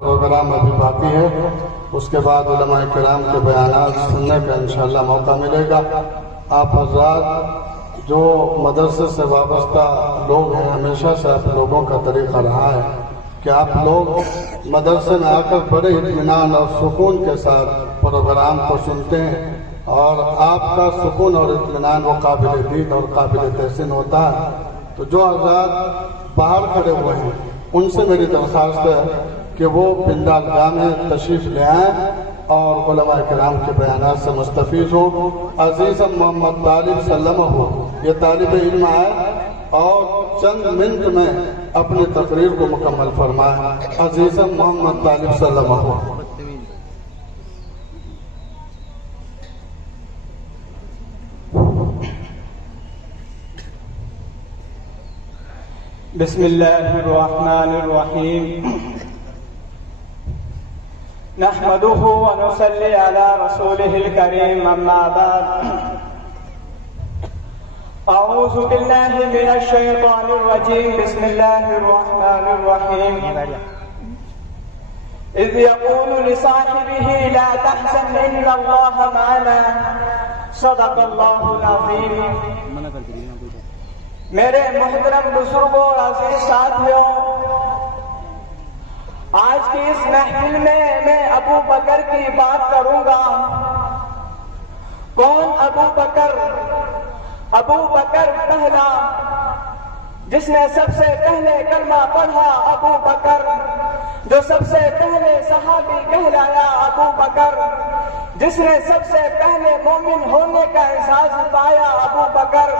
Programme ابھی باقی ہے، اس کے بعد علماء کرام کے بیانات سننے کا انشاءاللہ موقع ملے گا۔ آپ حضرات جو مدرسے سے وابستہ لوگ ہیں، ہمیشہ سے آپ لوگوں کا طریقہ رہا ہے کہ آپ لوگ مدرسے میں آ کر بڑے اطمینان اور سکون کے ساتھ پروگرام کو سنتے ہیں، اور آپ کا سکون اور اطمینان وہ قابل دید اور قابل تحسین ہوتا ہے۔ تو جو حضرات باہر کھڑے ہوئے ہیں ان سے میری درخواست ہے کہ وہ پنڈال گاہ میں تشریف لے آئیں اور علماء کرام کے بیانات سے مستفید ہوں۔ عزیز محمد طالب سلمہ ہو، یہ طالب علم آئے اور چند منٹ میں اپنی تقریر کو مکمل فرمائیں۔ عزیز محمد طالب سلمہ ہو۔ بسم اللہ الرحمن الرحیم، نحمده ونصلي على رسوله الكريم، اما بعد، اعوذ باللہ من الشیطان الرجیم، بسم اللہ الرحمن الرحیم، اذ یقول لصاحبه لا تحزن ان اللہ معنا، صدق اللہ العظیم۔ میرے محترم بزرگوں اور عزیز ساتھیوں، آج کی اس محفل میں ابو بکر کی بات کروں گا۔ کون ابو بکر؟ ابو بکر پہلا جس نے سب سے پہلے کلمہ پڑھا، ابو بکر جو سب سے پہلے صحابی کہلایا، ابو بکر جس نے سب سے پہلے مومن ہونے کا احساس پایا، ابو بکر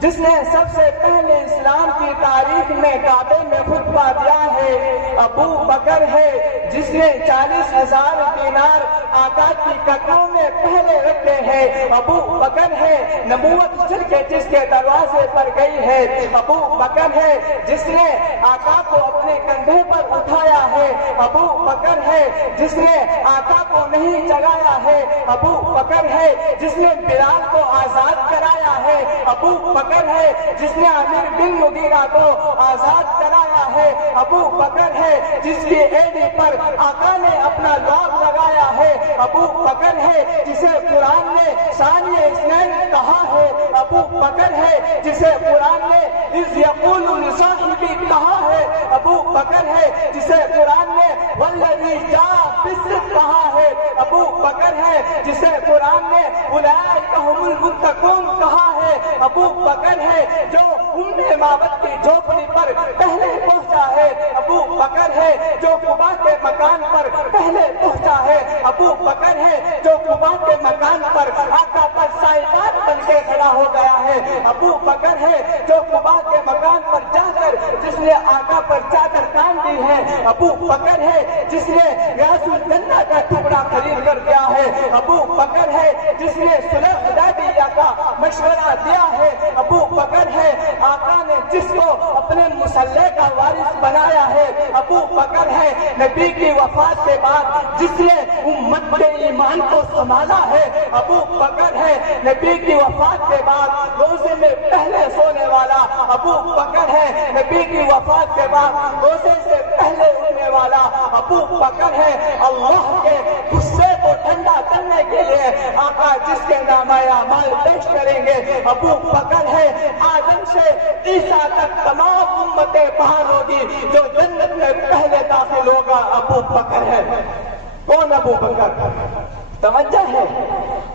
جس نے سب سے پہلے اسلام کی تاریخ میں کعبے میں خطبہ دیا ہے، ابو بکر ہے جس نے 40,000 دینار آقا کی قدموں میں پہلے رکھے ہیں، ابو بکر ہے نبوت چل کے جس کے دروازے پر گئی ہے، ابو بکر ہے جس نے آقا کو اپنے کندھے پر اٹھایا ہے، ابو بکر ہے جس نے آقا کو نہیں جگایا ہے، ابو بکر ہے جس نے بلال کو آزاد کرایا ہے، ابو بکر ہے جس نے عامر بن مغیرہ کو آزاد کرایا ہے، ابو بکر ہے جس کی ایڑی پر آقا نے اپنا لوگ لگایا ہے، ابو بکر ہے جسے قرآن نے ثانی اثنین کہا ہے، ابو بکر ہے جسے قرآن نے اذ یقول لصاحبہ کہا ہے، ابو بکر ہے جسے قرآن نے والذی جاء بالصدق کہا ہے، ابو بکر ہے جسے قرآن نے اولئک هم المتقون کہا ہے، ابو بکر ہے جو امامت کی جھوپڑی پر پہلے پہنچا ہے، ابو بکر ہے جو قبا کے مکان پر پہلے پہنچا ہے، ابو بکر ہے جو قبا کے مکان پر آقا پر سائبان بن کے کھڑا ہو گیا ہے، ابو بکر ہے جو قبا کے مکان پر جا کر جس نے آقا پر چادر تان دی ہے، ابو بکر ہے جس نے غیاث الجنہ کا ٹکڑا خرید کر دیا ہے، ابو بکر ہے جس نے صلح حدیبیہ کا مشورہ دیا ہے، ابو بکر ہے آقا نے جس کو اپنے مسلح کا وارث بنایا ہے، ابو بکر ہے نبی کی وفات کے بعد جس نے امت کے ایمان کو سنبھالا ہے، ابو بکر ہے نبی کی وفات کے بعد روزے میں پہلے سونے والا، ابو بکر ہے نبی کی وفات کے بعد روزے سے پہلے اٹھنے والا، ابو بکر ہے اللہ کے غصے کو ٹھنڈا کرنے کے لیے آقا جس کے نامہ اعمال پیش کریں گے، ابو بکر ہے آدم سے عیسیٰ تک تمام امتیں باہر ہوگی، جو جنت میں پہلے داخل ہوگا ابو بکر ہے۔ کون ابو بکر؟ توجہ ہے،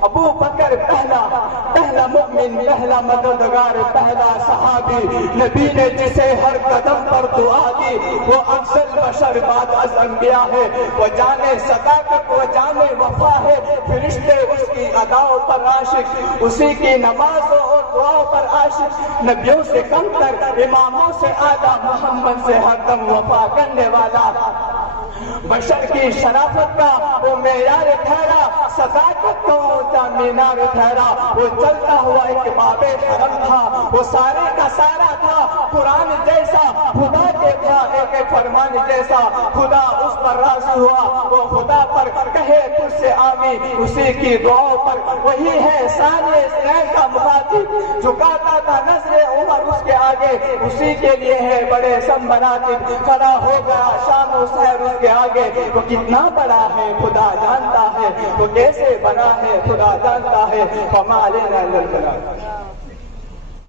ابو بکر پہلا مومن، پہلا مددگار، پہلا صحابی، نبی نے جسے ہر قدم پر دعا دی، وہ افضل بشر بعد از انبیاء ہے، وہ جانے صداقت، وہ جانے وفا ہے، فرشتے اس کی اداؤں پر عاشق، اسی کی نمازوں اور دعاؤں پر عاشق، نبیوں سے کم تر، اماموں سے اعلیٰ، محمد سے ہر دم وفا کرنے والا، بشر کی شرافت کا وہ معیار ٹھہرا، صداقت کا اونچا مینار ٹھہرا، وہ چلتا ہوا ایک باب حرم تھا، وہ سارے کا سارا تھا، قرآن جیسا خدا کے تھا، ایک فرمان جیسا خدا اس پر راضی ہوا وہ خدا پر کہے تجھ سے آمین، اسی کی دعاؤں پر وہی ہے ثانی اثنین کا مخاطب، جھکاتا تھا نظر عمر اس کے آگے، اسی کے لیے ہے بڑے سب مناقب، کھڑا ہو گیا شام و سحر اس کے آگے، وہ کتنا بڑا ہے خدا جانتا ہے، وہ کیسے بنا ہے خدا جانتا ہے، فما علینا الا البلاغ۔